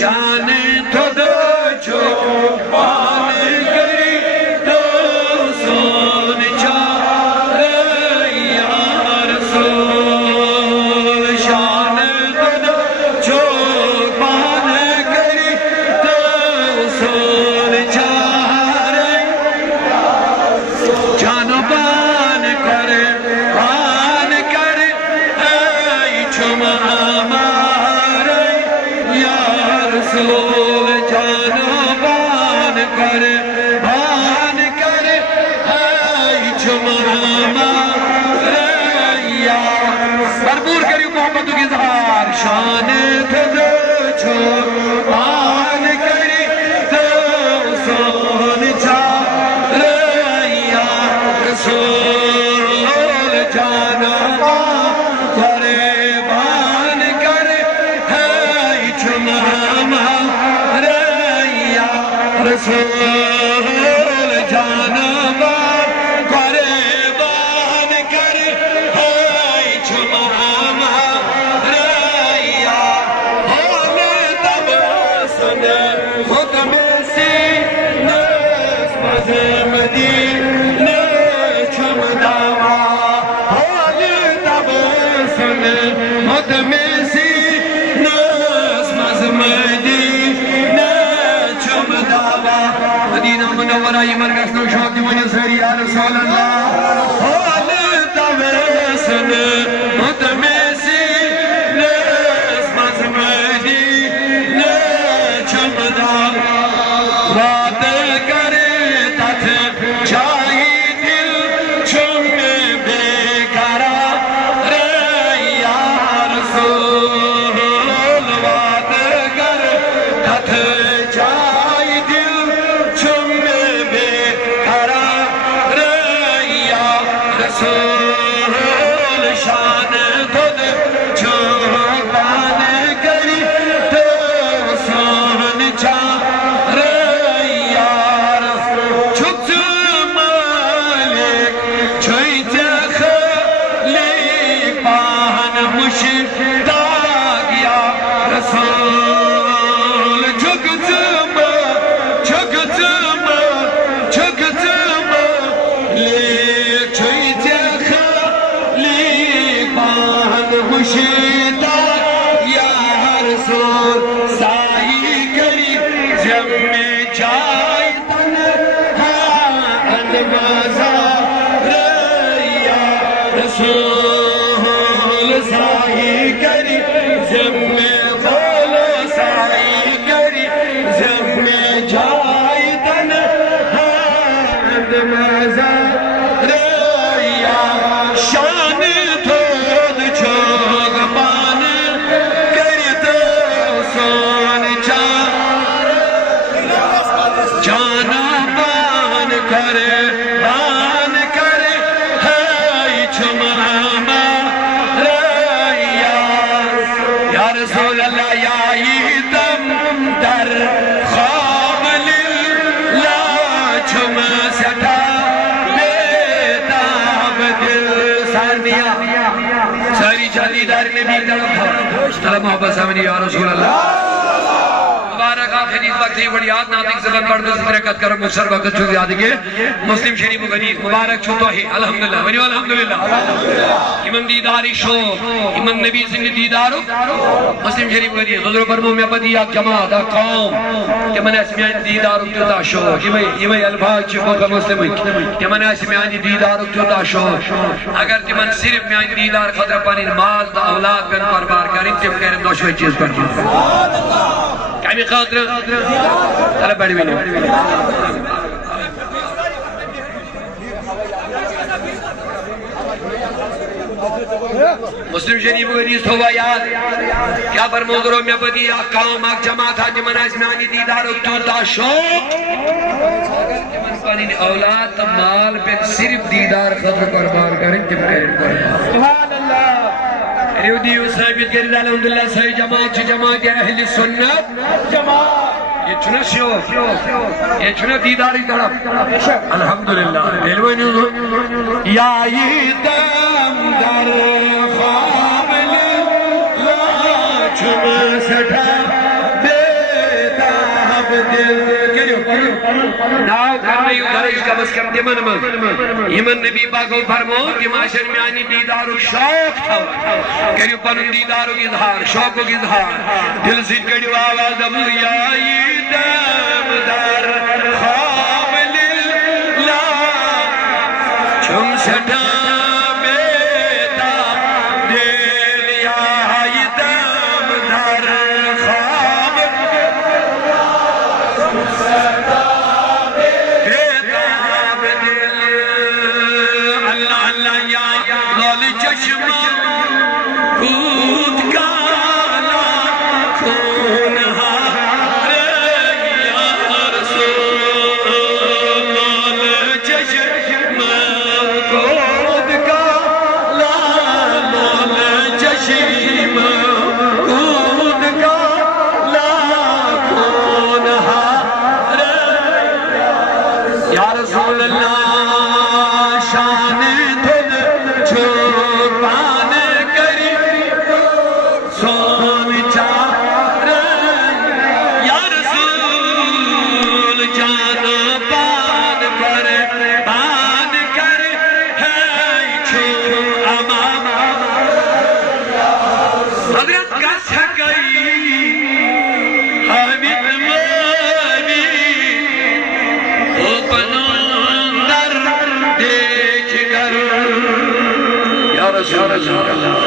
शान थोद छो पान करी तो सोन चार या रसूल शान थोद छो पान करी तो सोन चार जानो पान करे ऐ छुमा रसूल जानो बान कर ऐ छुमा रैया भरपूर करी मोहब्बत की इज़हार शान खुद छो बान करी तो सोन चा रैया रसूल जानो करे बान कर ऐ छुमा रसूल जानवा करे बान कर है छुमा रैया होने तब सुन खुद में सी मदीने छुमदावा होने तब सुन खुद में सी मदीना मुनव्वरा ये मरकज़ नो शौक दी वजह से या रसूल अल्लाह होल तवे सुन मुद में सी नस मदीने छुमदा बात करे तथ चाही दिल छुमे बेकारा रे या रसूल बात करे तथ रसूल शान खुद छो बान करी तो सोन चा रैया छुक मालिक छोई खली पान मुश्ताक या रसूल छुक मुशीदा या रसूल साई करी जब में जाए तन अनवाजा रैया रसूल साई करी जब में बोलो साई करी जब में जाए तन अनवाजा रैया शान करे बान करे है छुमा रैया या रसूल अल्लाह या दम दर ख्वाब ला छुमा सटा बेताब दिल सानिया सारी जालीदार में भी तड़प मोहब्बत सामने या रसूल अल्लाह वक्त बड़ी याद नातिक ज़बान पढ़ दो तरकत करो मुसर वक्त छू याद के मुस्लिम शरीफ गनी मुबारक छू तो है अल्हम्दुलिल्लाह वनी अल्हम्दुलिल्लाह इमाम दीदारी शो इमाम नबी सिंह दीदारो मुस्लिम शरीफ गनी हुजूर फरमो में बदिया जमात कौम के मन असमियान दीदारो तो शो ये अल्फाज छो का मुस्लिम के मन असमियान दीदारो तो शो अगर तिमन सिर्फ में दीदार खतर पानी माल व औलाद पर बर्बाद करें तिम करे नौशवे चीज पर सुभान अल्लाह कामी खातिर चलो बैठ भी मुस्लिम शरीफ हदीस होगा याद क्या फरमाओ में बदी कौम आक जमात था जमन आसमानी दीदार उठता शौक अगर औलाद माल पे सिर्फ दीदार खतर कुर्बान करें सुभान अल्लाह रिवदियो साबित कर अल्हम्दुलिल्लाह सही जमात अहले सुन्नत जमात ये चुना शो ये चुना दीदारी तरफ अल्हम्दुलिल्लाह या ये दम दर ख्वाब ला छुम सठा नाव करने दर्ज कम अज कम तिमन मज यमन नबी पाको फरमो तिम आशर म्यानी दीदारुक शौक करियो पनुन दीदारुक इजहार शौकुक इजहार दिल से कड़ियो आवाज या दामदार ख्वाब लिल्लाह छुम सटा बेता दिल या दामदार ख्वाब अल्लाह अल्लाह या लाल चश्मा कूद काला खून हारे या रसूल लाल चश्मा कूद काला लाल चश्मा कूद काला खून हारे या रसूल अल्लाह शान धुन छुपान करी सोन चार या रसूल जान पान कर है छो अमाम हजरत का सकई हामिद मानी ओपन देख कर या रसूल अल्लाह